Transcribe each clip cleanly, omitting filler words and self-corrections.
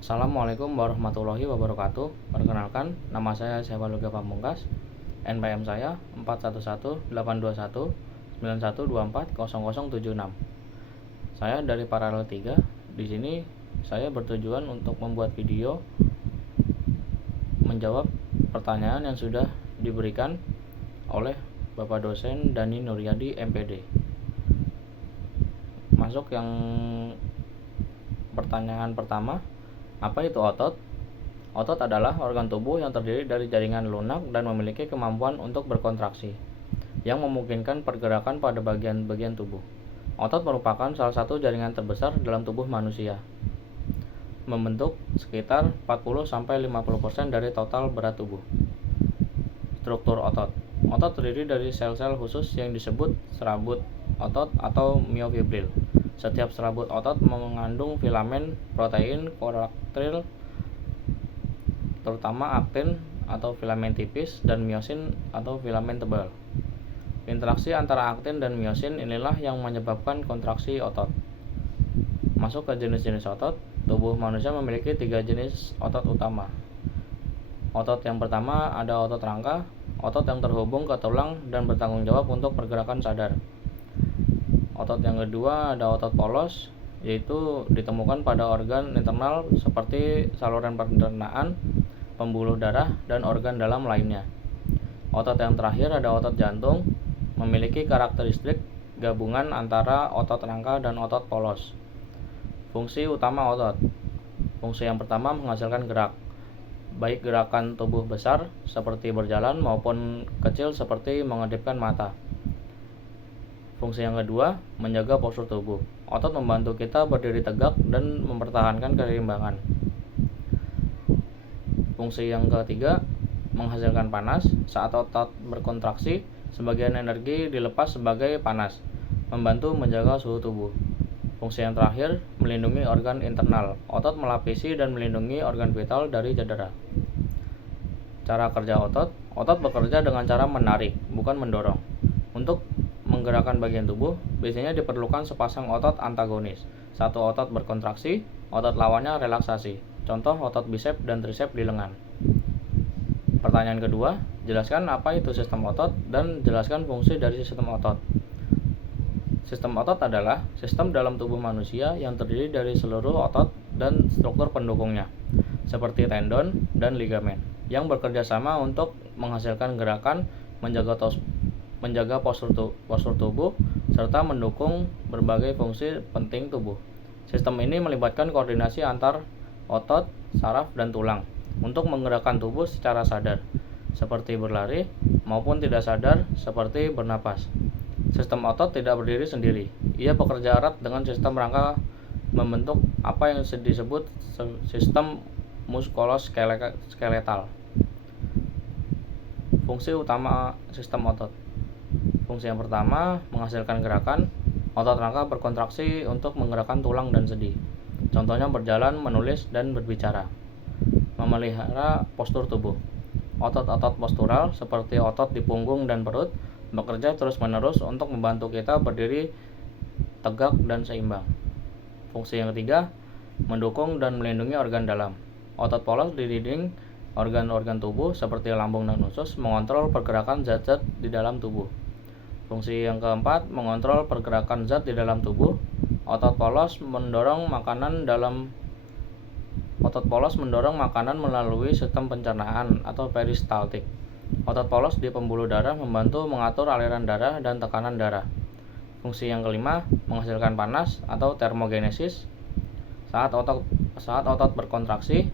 Assalamualaikum warahmatullahi wabarakatuh. Perkenalkan, nama saya Syahwaluga Pamungkas. NPM saya 41182191240076. Saya dari Paralel 3. Di sini saya bertujuan untuk membuat video menjawab pertanyaan yang sudah diberikan oleh Bapak dosen Dani Nuryadi MPD. Masuk yang pertanyaan pertama. Apa itu otot? Otot adalah organ tubuh yang terdiri dari jaringan lunak dan memiliki kemampuan untuk berkontraksi, yang memungkinkan pergerakan pada bagian-bagian tubuh. Otot merupakan salah satu jaringan terbesar dalam tubuh manusia, membentuk sekitar 40-50% dari total berat tubuh. Struktur otot. Otot terdiri dari sel-sel khusus yang disebut serabut otot atau myofibril. Setiap serabut otot mengandung filamen, protein, koraktil, terutama aktin atau filamen tipis, dan miosin atau filamen tebal. Interaksi antara aktin dan miosin inilah yang menyebabkan kontraksi otot. Masuk ke jenis-jenis otot. Tubuh manusia memiliki 3 jenis otot utama. Otot yang pertama ada otot rangka, otot yang terhubung ke tulang dan bertanggung jawab untuk pergerakan sadar. Otot yang kedua ada otot polos, yaitu ditemukan pada organ internal seperti saluran pencernaan, pembuluh darah, dan organ dalam lainnya. Otot yang terakhir ada otot jantung, memiliki karakteristik gabungan antara otot rangka dan otot polos. Fungsi utama otot. Fungsi yang pertama menghasilkan gerak, baik gerakan tubuh besar seperti berjalan maupun kecil seperti mengedipkan mata. Fungsi yang kedua, menjaga postur tubuh. Otot membantu kita berdiri tegak dan mempertahankan keseimbangan. Fungsi yang ketiga, menghasilkan panas. Saat otot berkontraksi, sebagian energi dilepas sebagai panas, membantu menjaga suhu tubuh. Fungsi yang terakhir, melindungi organ internal. Otot melapisi dan melindungi organ vital dari cedera. Cara kerja otot. Otot bekerja dengan cara menarik, bukan mendorong. Untuk menggerakkan bagian tubuh, biasanya diperlukan sepasang otot antagonis. Satu otot berkontraksi, otot lawannya relaksasi. Contoh otot bisep dan trisep di lengan. Pertanyaan kedua, jelaskan apa itu sistem otot dan jelaskan fungsi dari sistem otot. Sistem otot adalah sistem dalam tubuh manusia yang terdiri dari seluruh otot dan struktur pendukungnya, seperti tendon dan ligamen, yang bekerja sama untuk menghasilkan gerakan, menjaga postur tubuh, serta mendukung berbagai fungsi penting tubuh. Sistem ini melibatkan koordinasi antar otot, saraf, dan tulang untuk menggerakkan tubuh secara sadar, seperti berlari, maupun tidak sadar, seperti bernapas. Sistem otot tidak berdiri sendiri. Ia bekerja erat dengan sistem rangka, membentuk apa yang disebut sistem muskuloskeletal. Fungsi utama sistem otot. Fungsi yang pertama, menghasilkan gerakan. Otot rangka berkontraksi untuk menggerakkan tulang dan sendi. Contohnya berjalan, menulis, dan berbicara. Memelihara postur tubuh. Otot-otot postural seperti otot di punggung dan perut bekerja terus-menerus untuk membantu kita berdiri tegak dan seimbang. Fungsi yang ketiga, mendukung dan melindungi organ dalam. Otot polos di dinding organ-organ tubuh seperti lambung dan usus mengontrol pergerakan zat-zat di dalam tubuh. Fungsi yang keempat, mengontrol pergerakan zat di dalam tubuh. Otot polos mendorong makanan melalui sistem pencernaan atau peristaltik. Otot polos di pembuluh darah membantu mengatur aliran darah dan tekanan darah. Fungsi yang kelima, menghasilkan panas atau termogenesis. Saat otot berkontraksi,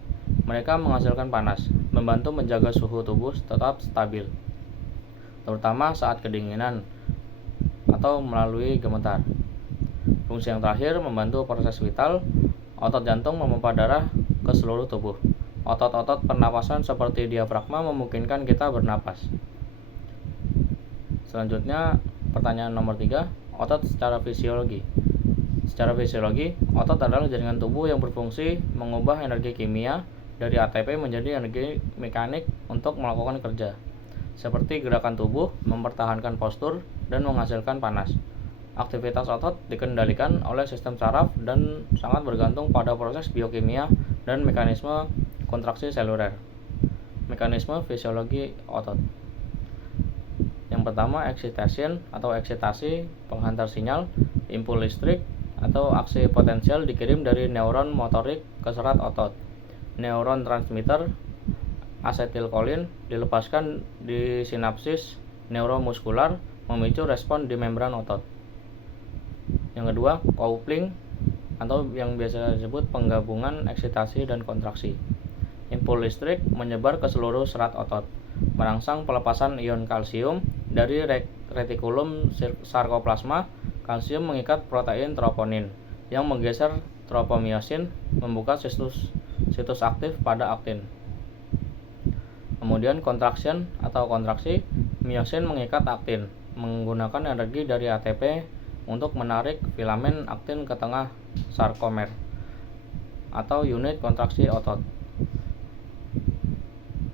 mereka menghasilkan panas, membantu menjaga suhu tubuh tetap stabil, terutama saat kedinginan atau melalui gemetar. Fungsi yang terakhir, membantu proses vital. Otot jantung memompa darah ke seluruh tubuh. Otot-otot pernapasan seperti diafragma memungkinkan kita bernapas. Selanjutnya, pertanyaan nomor 3, otot secara fisiologi. Secara fisiologi, otot adalah jaringan tubuh yang berfungsi mengubah energi kimia dari ATP menjadi energi mekanik untuk melakukan kerja, seperti gerakan tubuh, mempertahankan postur, dan menghasilkan panas. Aktivitas otot dikendalikan oleh sistem saraf dan sangat bergantung pada proses biokimia dan mekanisme kontraksi seluler. Mekanisme fisiologi otot. Yang pertama, excitation atau eksitasi, penghantar sinyal, impuls listrik atau aksi potensial dikirim dari neuron motorik ke serat otot. Neuron transmitter asetilkolin dilepaskan di sinapsis neuromuskular, memicu respon di membran otot. Yang kedua, coupling atau yang biasa disebut penggabungan eksitasi dan kontraksi. Impuls listrik menyebar ke seluruh serat otot, merangsang pelepasan ion kalsium dari retikulum sarkoplasma. Kalsium mengikat protein troponin yang menggeser tropomyosin, membuka situs aktif pada aktin. Kemudian contraction atau kontraksi, myosin mengikat aktin menggunakan energi dari ATP untuk menarik filamen aktin ke tengah sarkomer atau unit kontraksi otot.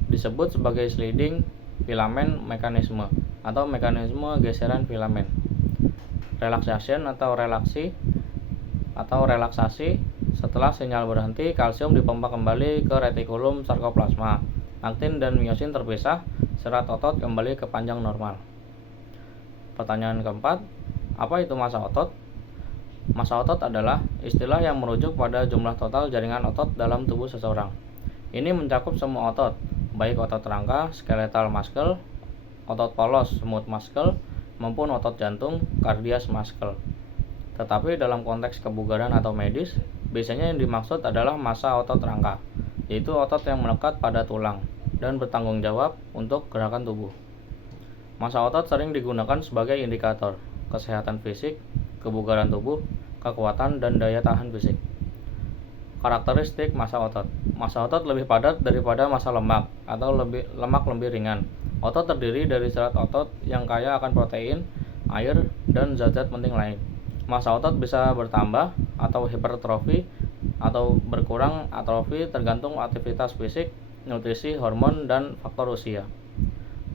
Disebut sebagai sliding filamen mekanisme atau mekanisme geseran filamen. Relaxation atau relaksasi, setelah sinyal berhenti, kalsium dipompa kembali ke retikulum sarkoplasma. Aktin dan myosin terpisah, serat otot kembali ke panjang normal. Pertanyaan keempat, apa itu massa otot? Massa otot adalah istilah yang merujuk pada jumlah total jaringan otot dalam tubuh seseorang. Ini mencakup semua otot, baik otot rangka, skeletal muscle, otot polos, smooth muscle, maupun otot jantung, cardiac muscle. Tetapi dalam konteks kebugaran atau medis, biasanya yang dimaksud adalah massa otot rangka, yaitu otot yang melekat pada tulang dan bertanggung jawab untuk gerakan tubuh. Massa otot sering digunakan sebagai indikator kesehatan fisik, kebugaran tubuh, kekuatan, dan daya tahan fisik. Karakteristik massa otot. Massa otot lebih padat daripada massa lemak atau lemak lebih ringan. Otot terdiri dari serat otot yang kaya akan protein, air, dan zat-zat penting lain. Massa otot bisa bertambah atau hipertrofi atau berkurang atrofi tergantung aktivitas fisik, nutrisi, hormon, dan faktor usia.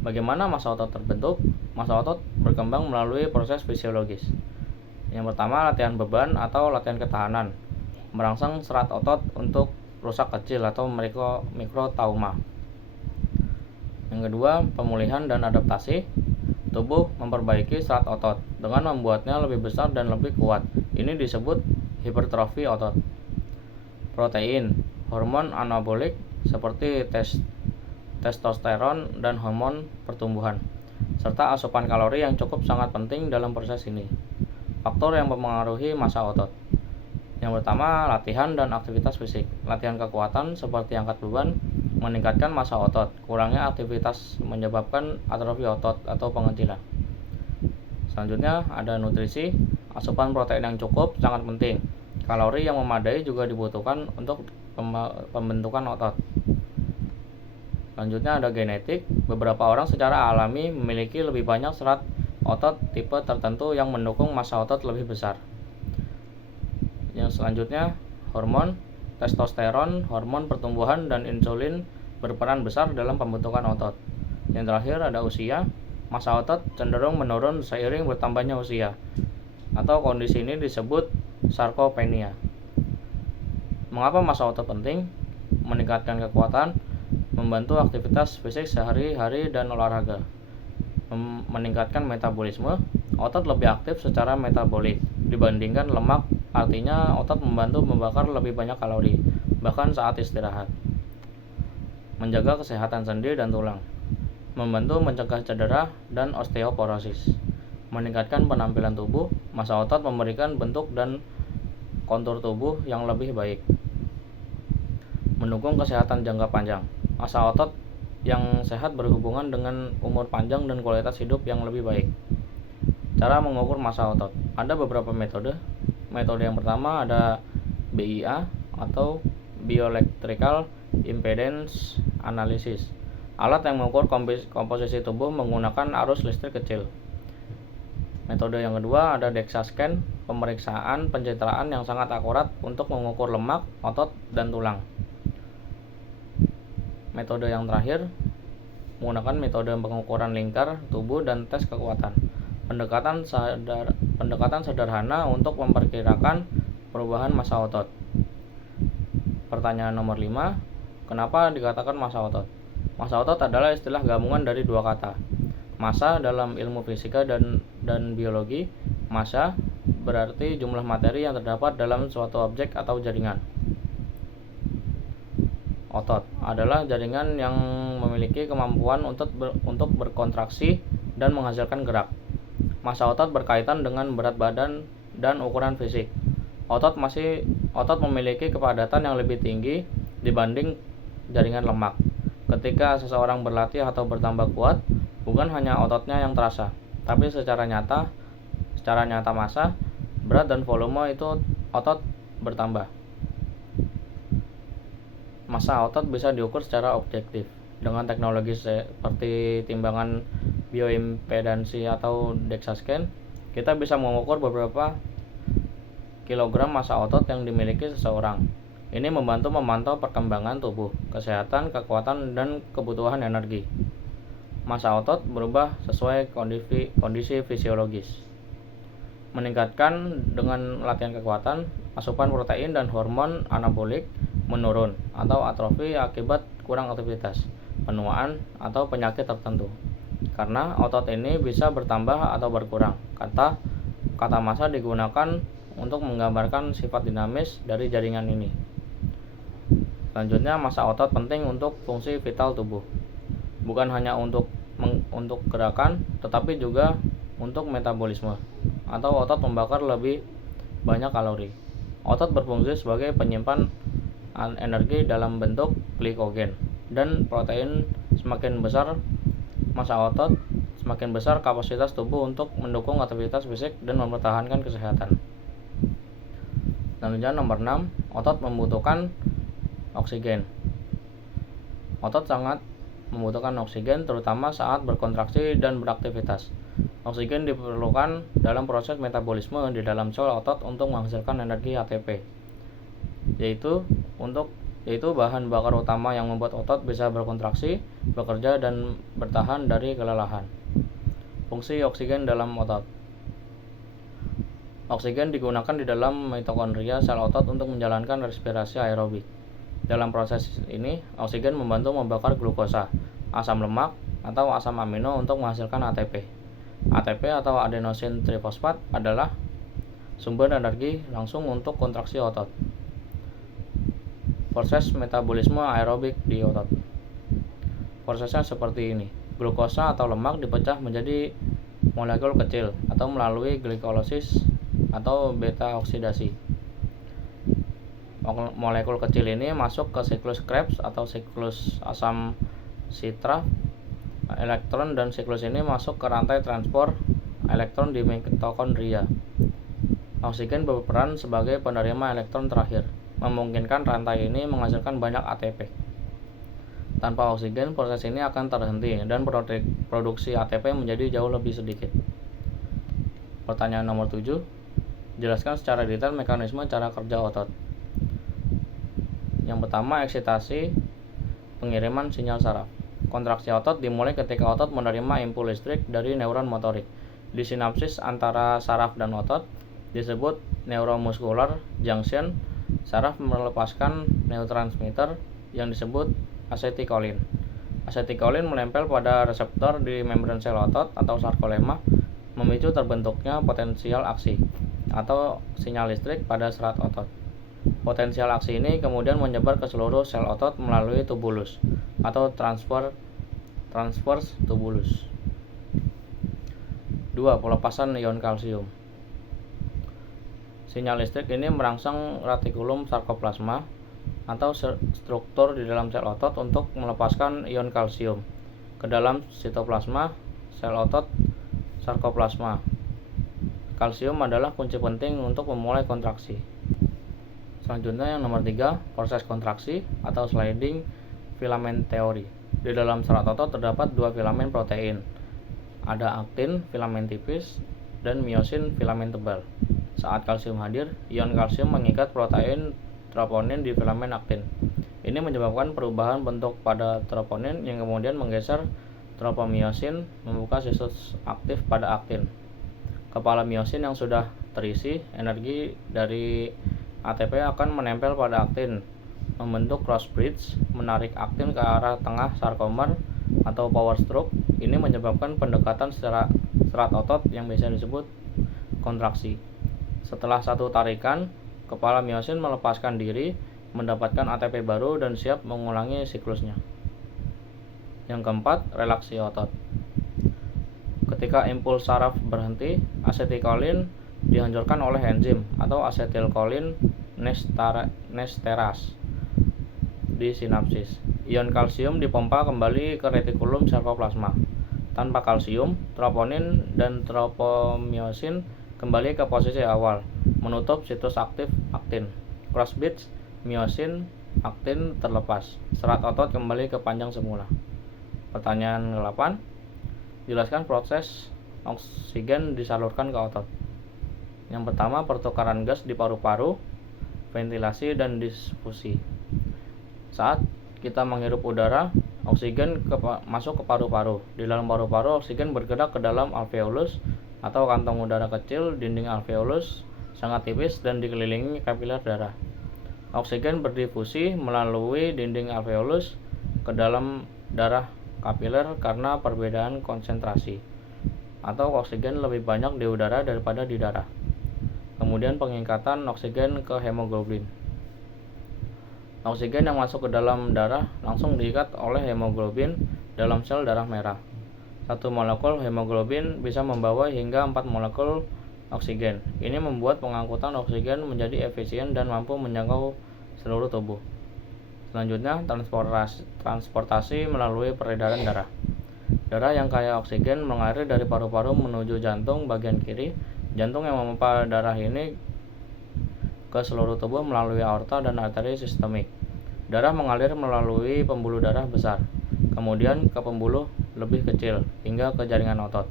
Bagaimana massa otot terbentuk? Massa otot berkembang melalui proses fisiologis. Yang pertama, latihan beban atau latihan ketahanan, merangsang serat otot untuk rusak kecil atau mikrotrauma. Yang kedua, pemulihan dan adaptasi. Tubuh memperbaiki serat otot dengan membuatnya lebih besar dan lebih kuat. Ini disebut hipertrofi otot. Protein, hormon anabolik seperti testosteron dan hormon pertumbuhan, serta asupan kalori yang cukup sangat penting dalam proses ini. Faktor yang mempengaruhi massa otot. Yang pertama, latihan dan aktivitas fisik. Latihan kekuatan seperti angkat beban meningkatkan massa otot. Kurangnya aktivitas menyebabkan atrofi otot atau pengecilan. Selanjutnya ada nutrisi. Asupan protein yang cukup sangat penting. Kalori yang memadai juga dibutuhkan untuk pembentukan otot. Selanjutnya ada genetik. Beberapa orang secara alami memiliki lebih banyak serat otot tipe tertentu yang mendukung massa otot lebih besar. Yang selanjutnya, hormon. Testosteron, hormon pertumbuhan, dan insulin berperan besar dalam pembentukan otot. Yang terakhir ada usia. Massa otot cenderung menurun seiring bertambahnya usia, atau kondisi ini disebut sarkopenia. Mengapa massa otot penting? Meningkatkan kekuatan, membantu aktivitas fisik sehari-hari dan olahraga, meningkatkan metabolisme. Otot lebih aktif secara metabolik dibandingkan lemak, artinya otot membantu membakar lebih banyak kalori, bahkan saat istirahat. Menjaga kesehatan sendi dan tulang, membantu mencegah cedera dan osteoporosis, meningkatkan penampilan tubuh. Massa otot memberikan bentuk dan kontur tubuh yang lebih baik, mendukung kesehatan jangka panjang. Massa otot yang sehat berhubungan dengan umur panjang dan kualitas hidup yang lebih baik. Cara mengukur massa otot. Ada beberapa metode. Metode yang pertama ada BIA atau Bioelectrical Impedance Analysis. Alat yang mengukur komposisi tubuh menggunakan arus listrik kecil. Metode yang kedua ada DEXA scan, pemeriksaan pencitraan yang sangat akurat untuk mengukur lemak, otot, dan tulang. Metode yang terakhir menggunakan metode pengukuran lingkar tubuh dan tes kekuatan. Pendekatan sederhana untuk memperkirakan perubahan massa otot. Pertanyaan nomor 5, kenapa dikatakan massa otot? Massa otot adalah istilah gabungan dari dua kata. Massa dalam ilmu fisika dan biologi, massa berarti jumlah materi yang terdapat dalam suatu objek atau jaringan. Otot adalah jaringan yang memiliki kemampuan untuk berkontraksi dan menghasilkan gerak. Massa otot berkaitan dengan berat badan dan ukuran fisik. Otot memiliki kepadatan yang lebih tinggi dibanding jaringan lemak. Ketika seseorang berlatih atau bertambah kuat, bukan hanya ototnya yang terasa, tapi secara nyata massa, berat dan volume itu otot bertambah. Massa otot bisa diukur secara objektif dengan teknologi seperti timbangan bioimpedansi atau DEXA scan. Kita bisa mengukur beberapa kilogram massa otot yang dimiliki seseorang. Ini membantu memantau perkembangan tubuh, kesehatan, kekuatan, dan kebutuhan energi. Massa otot berubah sesuai kondisi fisiologis. Meningkatkan dengan latihan kekuatan, asupan protein dan hormon anabolik menurun atau atrofi akibat kurang aktivitas, penuaan, atau penyakit tertentu. Karena otot ini bisa bertambah atau berkurang. Kata massa digunakan untuk menggambarkan sifat dinamis dari jaringan ini. Selanjutnya, massa otot penting untuk fungsi vital tubuh. Bukan hanya untuk gerakan, tetapi juga untuk metabolisme, atau otot membakar lebih banyak kalori. Otot berfungsi sebagai penyimpan energi dalam bentuk glikogen dan protein. Semakin besar massa otot, semakin besar kapasitas tubuh untuk mendukung aktivitas fisik dan mempertahankan kesehatan. Selanjutnya nomor 6, otot membutuhkan oksigen. Otot sangat membutuhkan oksigen terutama saat berkontraksi dan beraktivitas. Oksigen diperlukan dalam proses metabolisme di dalam sel otot untuk menghasilkan energi ATP, yaitu bahan bakar utama yang membuat otot bisa berkontraksi, bekerja, dan bertahan dari kelelahan. Fungsi oksigen dalam otot. Oksigen digunakan di dalam mitokondria sel otot untuk menjalankan respirasi aerobik. Dalam proses ini, oksigen membantu membakar glukosa, asam lemak, atau asam amino untuk menghasilkan ATP. ATP atau adenosin trifosfat adalah sumber energi langsung untuk kontraksi otot. Proses metabolisme aerobik di otot. Prosesnya seperti ini. Glukosa atau lemak dipecah menjadi molekul kecil atau melalui glikolisis atau beta oksidasi. Molekul kecil ini masuk ke siklus Krebs atau siklus asam sitra elektron, dan siklus ini masuk ke rantai transport elektron di mitokondria. Oksigen berperan sebagai penerima elektron terakhir, memungkinkan rantai ini menghasilkan banyak ATP. Tanpa oksigen, proses ini akan terhenti dan produksi ATP menjadi jauh lebih sedikit. Pertanyaan nomor 7, jelaskan secara detail mekanisme cara kerja otot. Yang pertama, eksitasi pengiriman sinyal saraf. Kontraksi otot dimulai ketika otot menerima impuls listrik dari neuron motorik. Di sinapsis antara saraf dan otot disebut neuromuscular junction. Saraf melepaskan neurotransmitter yang disebut asetikholin. Asetikholin menempel pada reseptor di membran sel otot atau sarkolema, memicu terbentuknya potensial aksi atau sinyal listrik pada serat otot. Potensial aksi ini kemudian menyebar ke seluruh sel otot melalui tubulus atau transverse tubulus. 2. Pelepasan ion kalsium. Sinyal listrik ini merangsang retikulum sarkoplasma atau struktur di dalam sel otot untuk melepaskan ion kalsium ke dalam sitoplasma sel otot sarkoplasma. Kalsium adalah kunci penting untuk memulai kontraksi. Selanjutnya yang nomor 3, proses kontraksi atau sliding filament teori. Di dalam serat otot terdapat 2 filamen protein. Ada aktin filamen tipis dan miosin filamen tebal. Saat kalsium hadir, ion kalsium mengikat protein troponin di filamen aktin. Ini menyebabkan perubahan bentuk pada troponin yang kemudian menggeser tropomiosin, membuka situs aktif pada aktin. Kepala miosin yang sudah terisi energi dari ATP akan menempel pada aktin membentuk cross bridge, menarik aktin ke arah tengah sarkomer atau power stroke. Ini menyebabkan pendekatan serat otot yang biasa disebut kontraksi. Setelah satu tarikan, kepala miosin melepaskan diri, mendapatkan ATP baru dan siap mengulangi siklusnya. Yang keempat, relaksi otot. Ketika impuls saraf berhenti, asetilkolin dihancurkan oleh enzim atau asetilkolin nesterase di sinapsis. Ion kalsium dipompa kembali ke retikulum sarkoplasma. Tanpa kalsium, troponin dan tropomyosin kembali ke posisi awal, menutup situs aktif aktin. Cross bridge, myosin, aktin terlepas. Serat otot kembali ke panjang semula. Pertanyaan ke-8. Jelaskan proses oksigen disalurkan ke otot. Yang pertama, pertukaran gas di paru-paru, ventilasi dan difusi. Saat kita menghirup udara, oksigen masuk ke paru-paru. Di dalam paru-paru, oksigen bergerak ke dalam alveolus atau kantong udara kecil. Dinding alveolus sangat tipis dan dikelilingi kapiler darah. Oksigen berdifusi melalui dinding alveolus ke dalam darah kapiler karena perbedaan konsentrasi, atau oksigen lebih banyak di udara daripada di darah. Kemudian pengikatan oksigen ke hemoglobin. Oksigen yang masuk ke dalam darah langsung diikat oleh hemoglobin dalam sel darah merah. Satu molekul hemoglobin bisa membawa hingga 4 molekul oksigen. Ini membuat pengangkutan oksigen menjadi efisien dan mampu menjangkau seluruh tubuh. Selanjutnya, transportasi melalui peredaran darah. Darah yang kaya oksigen mengalir dari paru-paru menuju jantung bagian kiri. Jantung yang memompa darah ini ke seluruh tubuh melalui aorta dan arteri sistemik. Darah mengalir melalui pembuluh darah besar, kemudian ke pembuluh lebih kecil, hingga ke jaringan otot.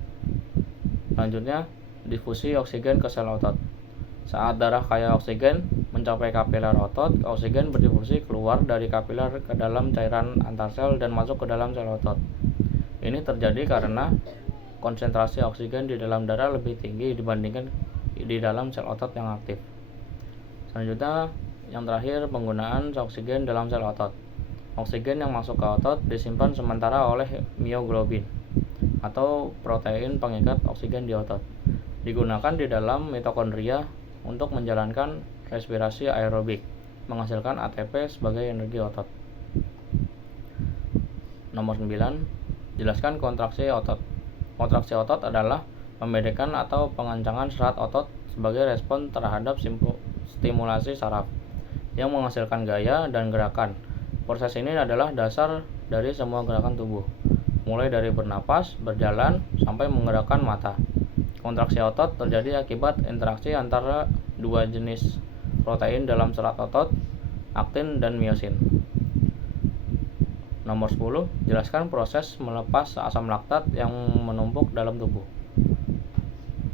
Selanjutnya, difusi oksigen ke sel otot. Saat darah kaya oksigen mencapai kapiler otot, oksigen berdifusi keluar dari kapiler ke dalam cairan antarsel dan masuk ke dalam sel otot. Ini terjadi karena konsentrasi oksigen di dalam darah lebih tinggi dibandingkan di dalam sel otot yang aktif. Selanjutnya, yang terakhir, penggunaan oksigen dalam sel otot. Oksigen yang masuk ke otot disimpan sementara oleh mioglobin atau protein pengikat oksigen di otot. Digunakan di dalam mitokondria untuk menjalankan respirasi aerobik, menghasilkan ATP sebagai energi otot. Nomor 9. Jelaskan kontraksi otot. Kontraksi otot adalah pembendekan atau pengencangan serat otot sebagai respon terhadap stimulasi saraf yang menghasilkan gaya dan gerakan. Proses ini adalah dasar dari semua gerakan tubuh, mulai dari bernapas, berjalan, sampai menggerakkan mata. Kontraksi otot terjadi akibat interaksi antara dua jenis protein dalam serat otot, aktin dan miosin. Nomor 10. Jelaskan proses melepas asam laktat yang menumpuk dalam tubuh.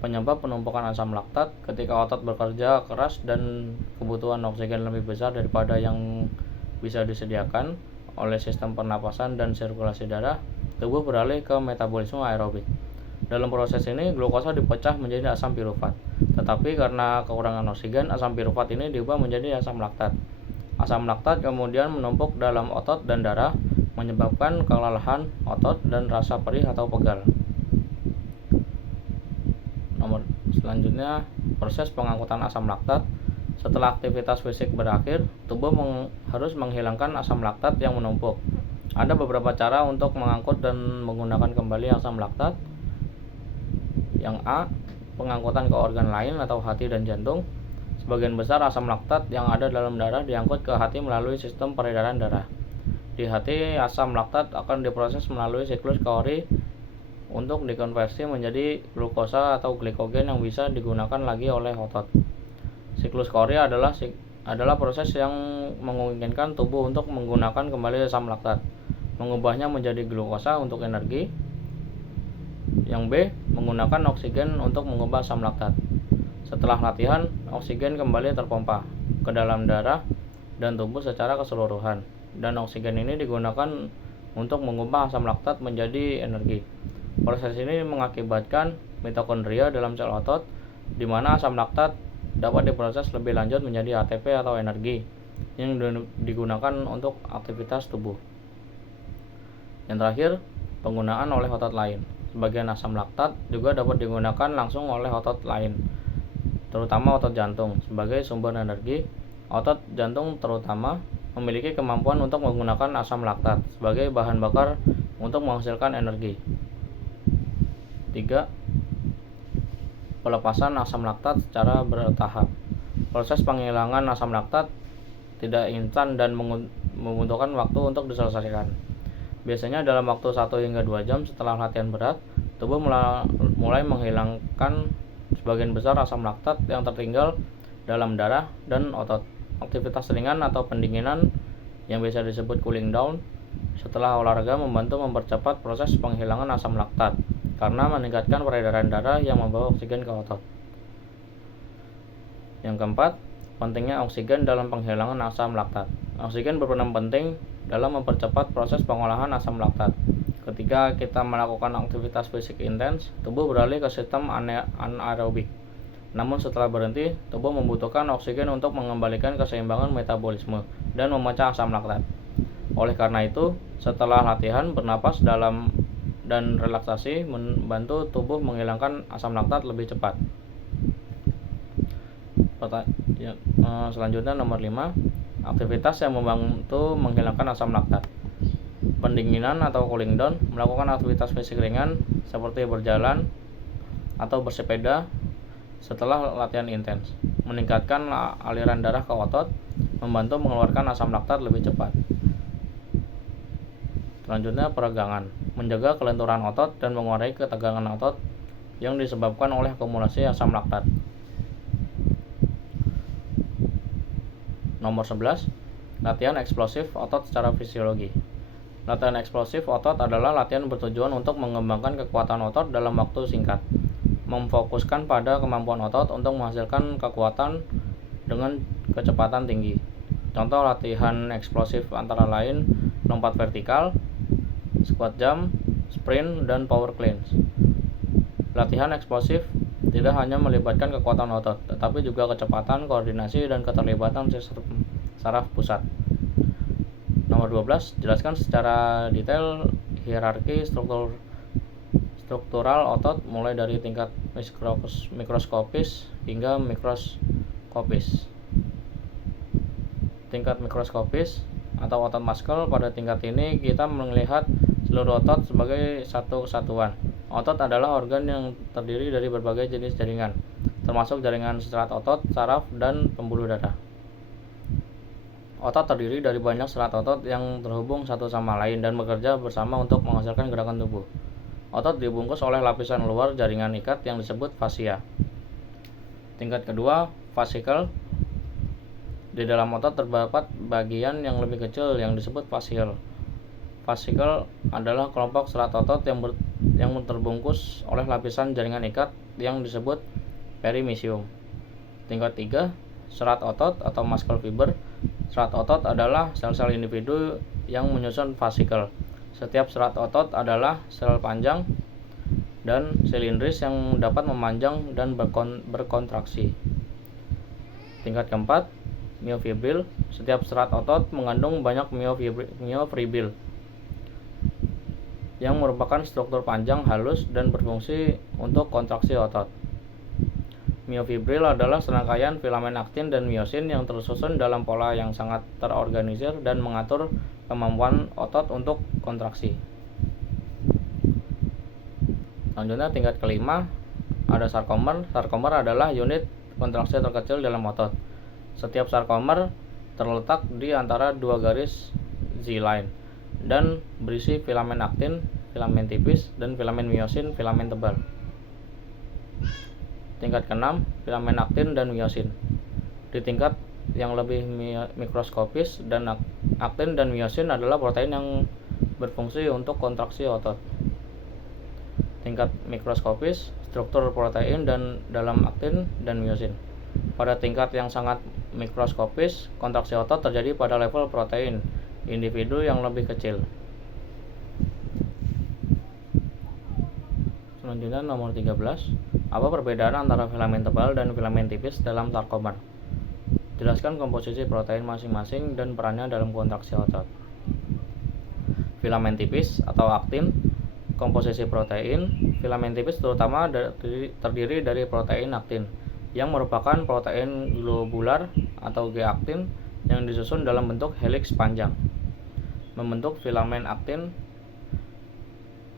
Penyebab penumpukan asam laktat ketika otot bekerja keras dan kebutuhan oksigen lebih besar daripada yang bisa disediakan oleh sistem pernapasan dan sirkulasi darah, tubuh beralih ke metabolisme aerobik. Dalam proses ini, glukosa dipecah menjadi asam pirufat. Tetapi karena kekurangan oksigen, asam pirufat ini diubah menjadi asam laktat. Asam laktat kemudian menumpuk dalam otot dan darah, menyebabkan kelelahan otot dan rasa perih atau pegal. Nomor selanjutnya, proses pengangkutan asam laktat. Setelah aktivitas fisik berakhir, tubuh harus menghilangkan asam laktat yang menumpuk. Ada beberapa cara untuk mengangkut dan menggunakan kembali asam laktat. Yang A, pengangkutan ke organ lain atau hati dan jantung. Sebagian besar asam laktat yang ada dalam darah diangkut ke hati melalui sistem peredaran darah. Di hati, asam laktat akan diproses melalui siklus Cori untuk dikonversi menjadi glukosa atau glikogen yang bisa digunakan lagi oleh otot. Siklus Cori adalah proses yang memungkinkan tubuh untuk menggunakan kembali asam laktat, mengubahnya menjadi glukosa untuk energi. Yang B, menggunakan oksigen untuk mengubah asam laktat. Setelah latihan, oksigen kembali terpompa ke dalam darah dan tubuh secara keseluruhan, dan oksigen ini digunakan untuk mengubah asam laktat menjadi energi. Proses ini mengakibatkan mitokondria dalam sel otot, di mana asam laktat dapat diproses lebih lanjut menjadi ATP atau energi. yang digunakan untuk aktivitas tubuh. Yang terakhir, penggunaan oleh otot lain. Sebagian asam laktat juga dapat digunakan langsung oleh otot lain, terutama otot jantung. Sebagai sumber energi, otot jantung terutama memiliki kemampuan untuk menggunakan asam laktat sebagai bahan bakar untuk menghasilkan energi. 3. Pelepasan asam laktat secara bertahap. Proses penghilangan asam laktat tidak instan dan membutuhkan waktu untuk diselesaikan. Biasanya dalam waktu 1 hingga 2 jam setelah latihan berat, tubuh mulai menghilangkan sebagian besar asam laktat yang tertinggal dalam darah dan otot. Aktivitas ringan atau pendinginan yang biasa disebut cooling down setelah olahraga membantu mempercepat proses penghilangan asam laktat karena meningkatkan peredaran darah yang membawa oksigen ke otot. Yang keempat, pentingnya oksigen dalam penghilangan asam laktat. Oksigen berperan penting dalam mempercepat proses pengolahan asam laktat. Ketika kita melakukan aktivitas fisik intens, tubuh beralih ke sistem anaerobik. Namun setelah berhenti, tubuh membutuhkan oksigen untuk mengembalikan keseimbangan metabolisme dan memecah asam laktat. Oleh karena itu, setelah latihan, bernapas dalam dan relaksasi membantu tubuh menghilangkan asam laktat lebih cepat. Selanjutnya nomor 5, aktivitas yang membantu menghilangkan asam laktat. Pendinginan atau cooling down, melakukan aktivitas fisik ringan seperti berjalan atau bersepeda setelah latihan intens, meningkatkan aliran darah ke otot, membantu mengeluarkan asam laktat lebih cepat. Selanjutnya peregangan, menjaga kelenturan otot dan mengurangi ketegangan otot yang disebabkan oleh akumulasi asam laktat. Nomor 11, latihan eksplosif otot secara fisiologi. Latihan eksplosif otot adalah latihan bertujuan untuk mengembangkan kekuatan otot dalam waktu singkat, memfokuskan pada kemampuan otot untuk menghasilkan kekuatan dengan kecepatan tinggi. Contoh latihan eksplosif antara lain lompat vertikal, squat jump, sprint, dan power cleans. Latihan eksplosif tidak hanya melibatkan kekuatan otot, tetapi juga kecepatan, koordinasi, dan keterlibatan saraf pusat. Nomor 12, jelaskan secara detail hierarki struktural otot mulai dari tingkat mikroskopis hingga mikroskopis. Tingkat mikroskopis atau otot muscle, pada tingkat ini kita melihat seluruh otot sebagai satu kesatuan. Otot adalah organ yang terdiri dari berbagai jenis jaringan, termasuk jaringan serat otot, saraf, dan pembuluh darah. Otot terdiri dari banyak serat otot yang terhubung satu sama lain dan bekerja bersama untuk menghasilkan gerakan tubuh. Otot dibungkus oleh lapisan luar jaringan ikat yang disebut fascia. Tingkat kedua, fascicle. Di dalam otot terdapat bagian yang lebih kecil yang disebut fascicle. Fascicle adalah kelompok serat otot yang terbungkus oleh lapisan jaringan ikat yang disebut perimysium. Tingkat 3, serat otot atau muscle fiber. Serat otot adalah sel-sel individu yang menyusun fascicle. Setiap serat otot adalah sel panjang dan silindris yang dapat memanjang dan berkontraksi. Tingkat keempat, myofibril. Setiap serat otot mengandung banyak myofibril yang merupakan struktur panjang halus dan berfungsi untuk kontraksi otot. Myofibril adalah serangkaian filamen aktin dan miosin yang tersusun dalam pola yang sangat terorganisir dan mengatur kemampuan otot untuk kontraksi. Selanjutnya tingkat kelima, ada sarkomer. Sarkomer adalah unit kontraksi terkecil dalam otot. Setiap sarkomer terletak di antara dua garis Z-line dan berisi filamen aktin, filamen tipis, dan filamen miosin, filamen tebal. Tingkat keenam, filamen aktin dan miosin. Di tingkat yang lebih mikroskopis, dan aktin dan miosin adalah protein yang berfungsi untuk kontraksi otot. Tingkat mikroskopis, struktur protein dan dalam aktin dan miosin. Pada tingkat yang sangat mikroskopis, kontraksi otot terjadi pada level protein individu yang lebih kecil. Selanjutnya nomor 13, apa perbedaan antara filamen tebal dan filamen tipis dalam sarkomer? Jelaskan komposisi protein masing-masing dan perannya dalam kontraksi otot. Filamen tipis atau aktin. Komposisi protein. Filamen tipis terutama terdiri dari protein aktin, yang merupakan protein globular atau G-aktin yang disusun dalam bentuk heliks panjang, membentuk filamen aktin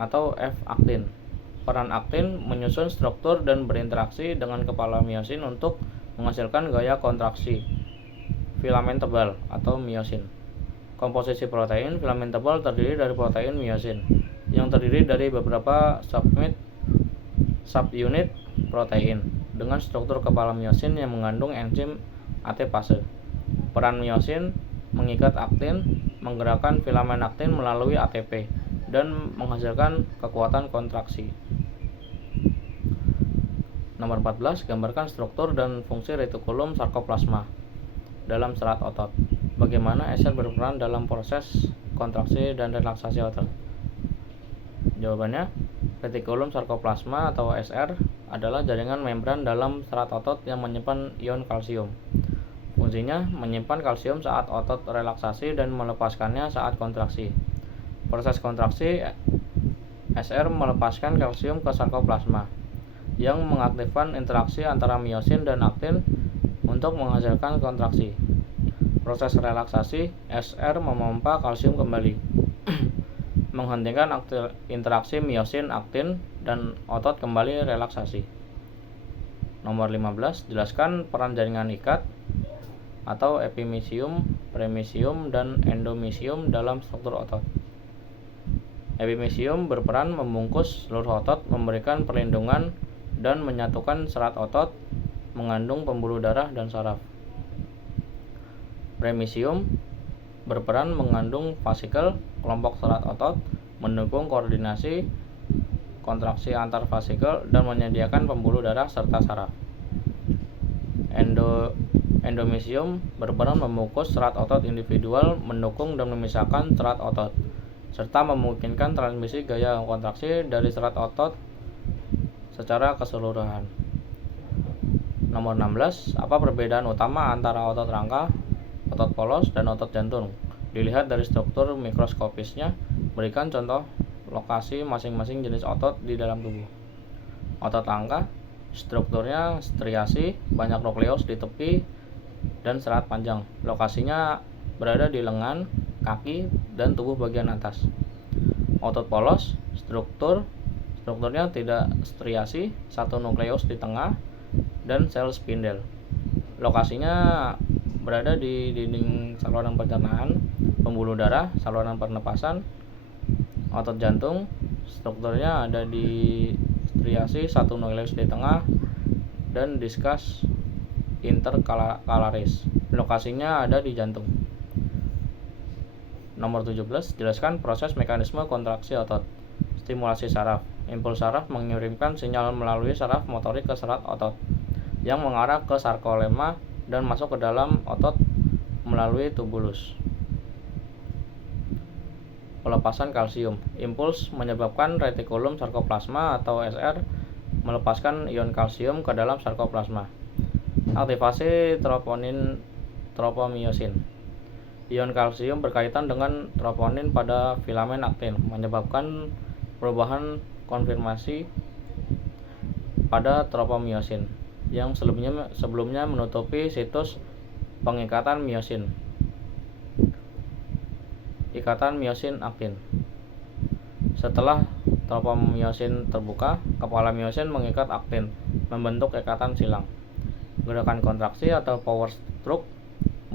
atau F-aktin. Peran aktin menyusun struktur dan berinteraksi dengan kepala miosin untuk menghasilkan gaya kontraksi. Filamen tebal atau miosin. Komposisi protein. Filamen tebal terdiri dari protein miosin yang terdiri dari beberapa subunit protein dengan struktur kepala miosin yang mengandung enzim ATPase. Peran miosin mengikat aktin, menggerakkan filamen aktin melalui ATP, dan menghasilkan kekuatan kontraksi. Nomor 14, gambarkan struktur dan fungsi retikulum sarkoplasma dalam serat otot. Bagaimana SR berperan dalam proses kontraksi dan relaksasi otot? Jawabannya, retikulum sarkoplasma atau SR adalah jaringan membran dalam serat otot yang menyimpan ion kalsium. Fungsinya menyimpan kalsium saat otot relaksasi dan melepaskannya saat kontraksi. Proses kontraksi SR melepaskan kalsium ke sarkoplasma, yang mengaktifkan interaksi antara miosin dan aktin untuk menghasilkan kontraksi. Proses relaksasi SR memompa kalsium kembali, menghentikan interaksi miosin aktin, dan otot kembali relaksasi. Nomor 15, jelaskan peran jaringan ikat atau epimisium, premisium, dan endomisium dalam struktur otot. Epimisium berperan membungkus seluruh otot, memberikan perlindungan, dan menyatukan serat otot, mengandung pembuluh darah dan saraf. Premisium berperan mengandung vasikel, kelompok serat otot, mendukung koordinasi kontraksi antar vasikel, dan menyediakan pembuluh darah serta saraf. Endomisium berperan membungkus serat otot individual, mendukung dan memisahkan serat otot, serta memungkinkan transmisi gaya kontraksi dari serat otot secara keseluruhan. Nomor 16, apa perbedaan utama antara otot rangka, otot polos, dan otot jantung? Dilihat dari struktur mikroskopisnya, berikan contoh lokasi masing-masing jenis otot di dalam tubuh. Otot rangka, strukturnya striasi, banyak nukleus di tepi, dan serat panjang. Lokasinya berada di lengan, kaki, dan tubuh bagian atas. Otot polos, strukturnya tidak striasi, satu nukleus di tengah, dan sel spindel. Lokasinya berada di dinding saluran pencernaan, pembuluh darah, saluran pernapasan. Otot jantung, strukturnya ada di striasi, satu nukleus di tengah, dan diskus intercalaris. Lokasinya ada di jantung. Nomor 17, jelaskan proses mekanisme kontraksi otot. Stimulasi saraf. Impuls saraf mengirimkan sinyal melalui saraf motorik ke serat otot, yang mengarah ke sarkolema dan masuk ke dalam otot melalui tubulus. Pelepasan kalsium. Impuls menyebabkan retikulum sarkoplasma atau SR melepaskan ion kalsium ke dalam sarkoplasma. Aktivasi tropomiosin. Ion kalsium berkaitan dengan troponin pada filamen aktin, menyebabkan perubahan konfirmasi pada tropomiosin yang sebelumnya menutupi situs pengikatan miosin. Ikatan miosin aktin. Setelah tropomiosin terbuka, kepala miosin mengikat aktin, membentuk ikatan silang. Gerakan kontraksi atau power stroke.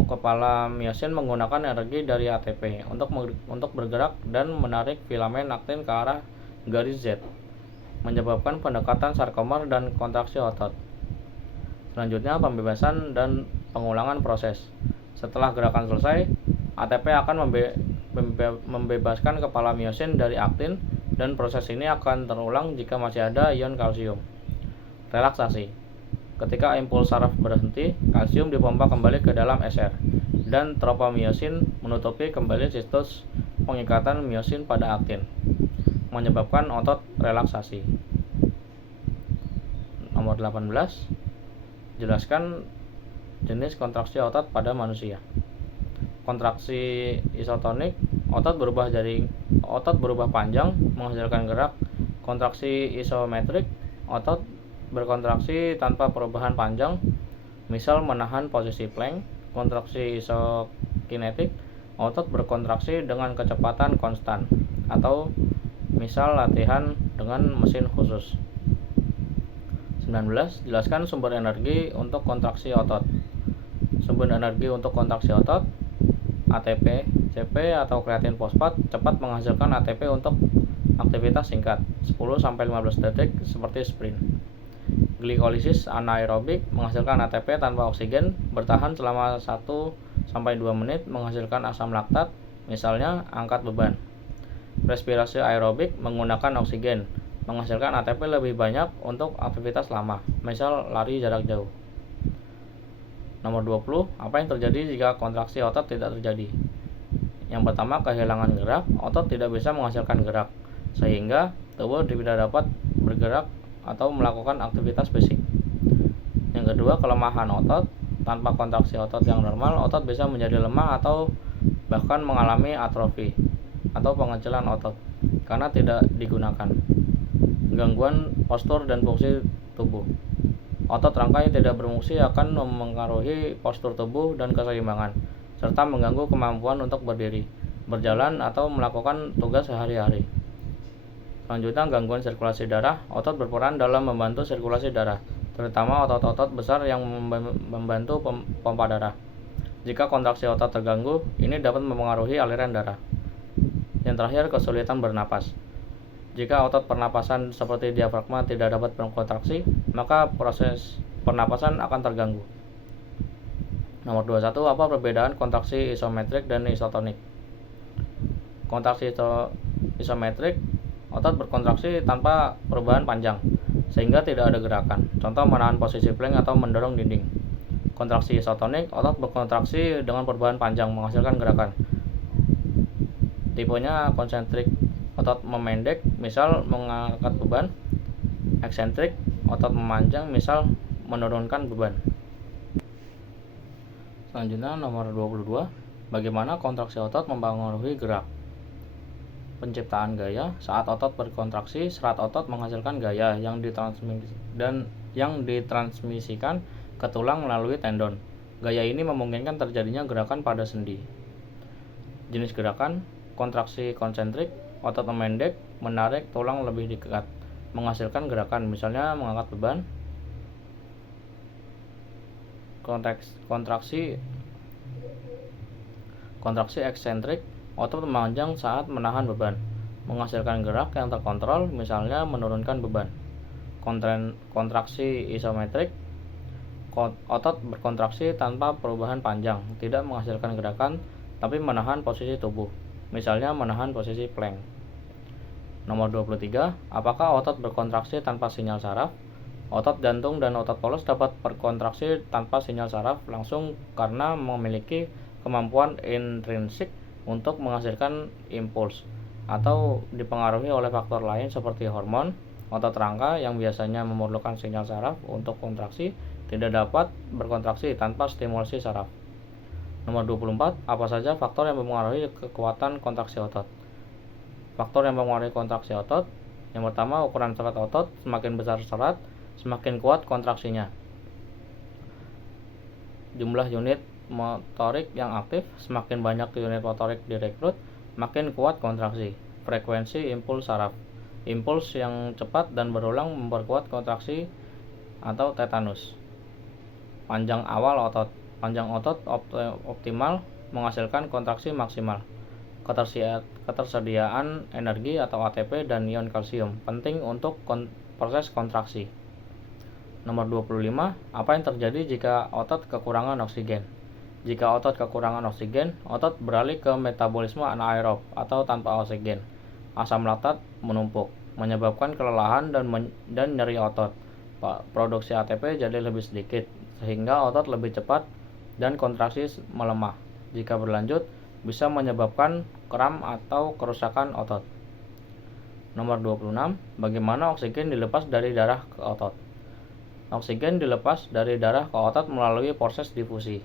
Kepala miosin menggunakan energi dari ATP untuk bergerak dan menarik filamen aktin ke arah garis Z, menyebabkan pendekatan sarkomer dan kontraksi otot. Selanjutnya, pembebasan dan pengulangan proses. Setelah gerakan selesai, ATP akan membebaskan kepala miosin dari aktin, dan proses ini akan terulang jika masih ada ion kalsium. Relaksasi. Ketika impuls saraf berhenti, kalsium dipompa kembali ke dalam SR, dan tropomiosin menutupi kembali situs pengikatan miosin pada aktin, menyebabkan otot relaksasi. Nomor 18, jelaskan jenis kontraksi otot pada manusia. Kontraksi isotonik, otot berubah panjang menghasilkan gerak. Kontraksi isometrik, otot berkontraksi tanpa perubahan panjang, misal menahan posisi plank. Kontraksi isokinetik, otot berkontraksi dengan kecepatan konstan, atau misal latihan dengan mesin khusus. 19. Jelaskan sumber energi untuk kontraksi otot. Sumber energi untuk kontraksi otot: ATP, CP atau kreatin fosfat cepat menghasilkan ATP untuk aktivitas singkat 10-15 detik seperti sprint. Glikolisis anaerobik menghasilkan ATP tanpa oksigen, bertahan selama 1-2 menit menghasilkan asam laktat, misalnya angkat beban. Respirasi aerobik menggunakan oksigen, menghasilkan ATP lebih banyak untuk aktivitas lama, misal lari jarak jauh. Nomor 20, apa yang terjadi jika kontraksi otot tidak terjadi? Yang pertama, kehilangan gerak. Otot tidak bisa menghasilkan gerak, sehingga tubuh tidak dapat bergerak atau melakukan aktivitas fisik. Yang kedua, kelemahan otot. Tanpa kontraksi otot yang normal, otot bisa menjadi lemah atau bahkan mengalami atrofi atau pengecilan otot karena tidak digunakan. Gangguan postur dan fungsi tubuh. Otot rangka yang tidak berfungsi akan mempengaruhi postur tubuh dan keseimbangan, serta mengganggu kemampuan untuk berdiri, berjalan, atau melakukan tugas sehari-hari. Selanjutnya, gangguan sirkulasi darah. Otot berperan dalam membantu sirkulasi darah, terutama otot-otot besar yang membantu pompa darah. Jika kontraksi otot terganggu, ini dapat mempengaruhi aliran darah. Yang terakhir, kesulitan bernapas. Jika otot pernapasan seperti diafragma tidak dapat berkontraksi, maka proses pernapasan akan terganggu. Nomor 21, apa perbedaan kontraksi isometrik dan isotonik? Kontraksi isometrik, otot berkontraksi tanpa perubahan panjang, sehingga tidak ada gerakan. Contoh, menahan posisi plank atau mendorong dinding. Kontraksi isotonik, otot berkontraksi dengan perubahan panjang, menghasilkan gerakan. Tipenya konsentrik, otot memendek, misal mengangkat beban. Eksentrik, otot memanjang, misal menurunkan beban. Selanjutnya, nomor 22, bagaimana kontraksi otot mempengaruhi gerak? Penciptaan gaya. Saat otot berkontraksi, serat otot menghasilkan gaya yang ditransmisikan ke tulang melalui tendon. Gaya ini memungkinkan terjadinya gerakan pada sendi. Jenis gerakan: kontraksi konsentrik, otot memendek, menarik tulang lebih dekat, menghasilkan gerakan, misalnya mengangkat beban. Kontraksi eksentrik, otot memanjang saat menahan beban, menghasilkan gerak yang terkontrol, misalnya menurunkan beban. Kontraksi isometrik, otot berkontraksi tanpa perubahan panjang, tidak menghasilkan gerakan, tapi menahan posisi tubuh, misalnya menahan posisi plank. Nomor 23, apakah otot berkontraksi tanpa sinyal saraf? Otot jantung dan otot polos dapat berkontraksi tanpa sinyal saraf langsung karena memiliki kemampuan intrinsik untuk menghasilkan impuls, atau dipengaruhi oleh faktor lain seperti hormon. Otot rangka yang biasanya memerlukan sinyal saraf untuk kontraksi tidak dapat berkontraksi tanpa stimulasi saraf. Nomor 24, apa saja faktor yang mempengaruhi kekuatan kontraksi otot? Faktor yang mempengaruhi kontraksi otot: yang pertama, ukuran serat otot. Semakin besar serat, semakin kuat kontraksinya. Jumlah unit motorik yang aktif: semakin banyak unit motorik direkrut, makin kuat kontraksi. Frekuensi impuls saraf. Impuls yang cepat dan berulang memperkuat kontraksi atau tetanus. Panjang awal otot. Panjang otot optimal menghasilkan kontraksi maksimal. Ketersediaan energi atau ATP dan ion kalsium penting untuk proses kontraksi. Nomor 25, apa yang terjadi jika otot kekurangan oksigen? Jika otot kekurangan oksigen, otot beralih ke metabolisme anaerob atau tanpa oksigen. Asam laktat menumpuk, menyebabkan kelelahan dan nyeri otot. Produksi ATP jadi lebih sedikit, sehingga otot lebih cepat dan kontraksi melemah. Jika berlanjut, bisa menyebabkan kram atau kerusakan otot. Nomor 26, bagaimana oksigen dilepas dari darah ke otot? Oksigen dilepas dari darah ke otot melalui proses difusi.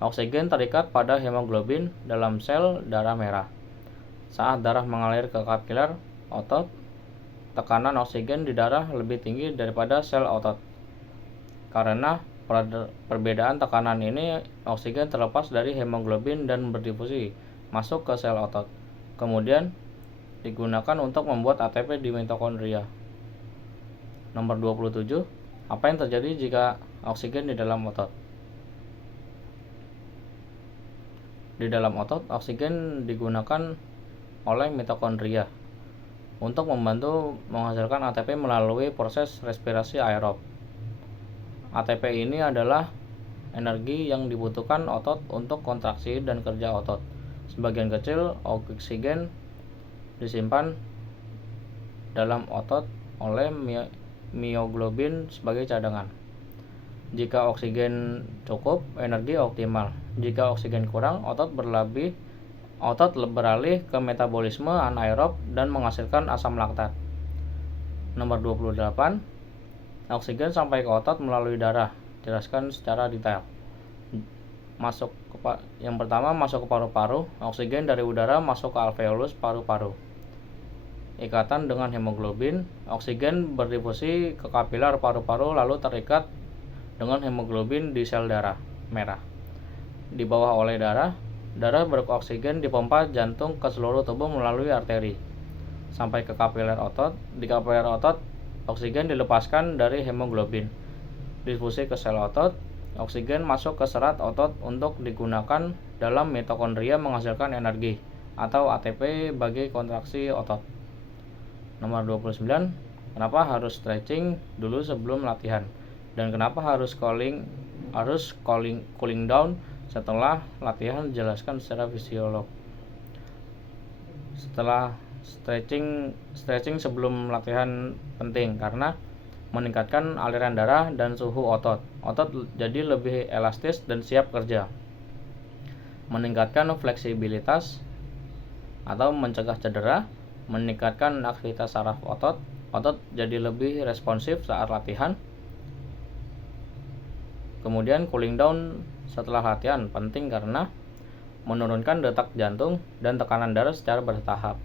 Oksigen terikat pada hemoglobin dalam sel darah merah. Saat darah mengalir ke kapiler otot, tekanan oksigen di darah lebih tinggi daripada sel otot. Karena perbedaan tekanan ini, oksigen terlepas dari hemoglobin dan berdifusi masuk ke sel otot. Kemudian digunakan untuk membuat ATP di mitokondria. Nomor 27. Apa yang terjadi jika oksigen di dalam otot? Di dalam otot, oksigen digunakan oleh mitokondria untuk membantu menghasilkan ATP melalui proses respirasi aerob. ATP ini adalah energi yang dibutuhkan otot untuk kontraksi dan kerja otot. Sebagian kecil oksigen disimpan dalam otot oleh mioglobin sebagai cadangan. Jika oksigen cukup, energi optimal. Jika oksigen kurang, otot beralih ke metabolisme anaerob dan menghasilkan asam laktat. Nomor 28. Oksigen sampai ke otot melalui darah. Jelaskan secara detail. Yang pertama, masuk ke paru-paru. Oksigen dari udara masuk ke alveolus paru-paru. Ikatan dengan hemoglobin, oksigen berdifusi ke kapiler paru-paru lalu terikat dengan hemoglobin di sel darah merah. Di bawah oleh darah beroksigen dipompa jantung ke seluruh tubuh melalui arteri sampai ke kapiler otot. Di kapiler otot, oksigen dilepaskan dari hemoglobin, difusi ke sel otot. Oksigen masuk ke serat otot untuk digunakan dalam mitokondria menghasilkan energi atau ATP bagi kontraksi otot. Nomor 29. Kenapa harus stretching dulu sebelum latihan? Dan kenapa harus cooling down setelah latihan? Jelaskan secara fisiolog. Setelah stretching sebelum latihan penting karena meningkatkan aliran darah dan suhu otot. Otot jadi lebih elastis dan siap kerja. Meningkatkan fleksibilitas atau mencegah cedera. Meningkatkan aktivitas saraf otot. Otot jadi lebih responsif saat latihan. Kemudian cooling down setelah latihan penting karena menurunkan detak jantung dan tekanan darah secara bertahap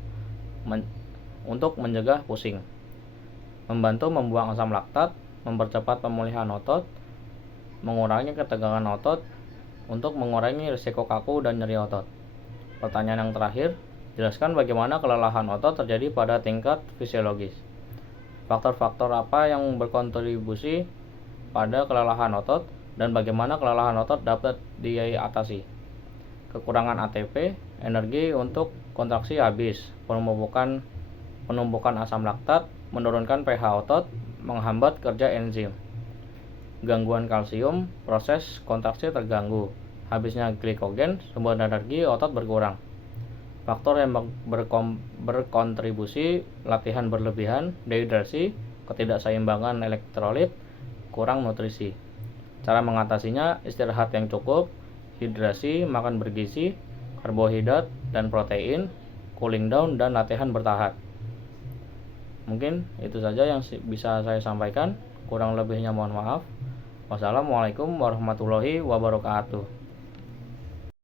untuk mencegah pusing. Membantu membuang asam laktat, mempercepat pemulihan otot, mengurangi ketegangan otot, untuk mengurangi risiko kaku dan nyeri otot. Pertanyaan yang terakhir, jelaskan bagaimana kelelahan otot terjadi pada tingkat fisiologis. Faktor-faktor apa yang berkontribusi pada kelelahan otot dan bagaimana kelelahan otot dapat diatasi? Kekurangan ATP, energi untuk kontraksi habis, penumpukan asam laktat, menurunkan pH otot, menghambat kerja enzim. Gangguan kalsium, proses kontraksi terganggu. Habisnya glikogen, sumber energi otot berkurang. Faktor yang berkontribusi, latihan berlebihan, dehidrasi, ketidakseimbangan elektrolit, kurang nutrisi. Cara mengatasinya, istirahat yang cukup, hidrasi, makan bergizi, karbohidrat dan protein, cooling down, dan latihan bertahap. Mungkin itu saja yang bisa saya sampaikan. Kurang lebihnya mohon maaf. Wassalamualaikum warahmatullahi wabarakatuh.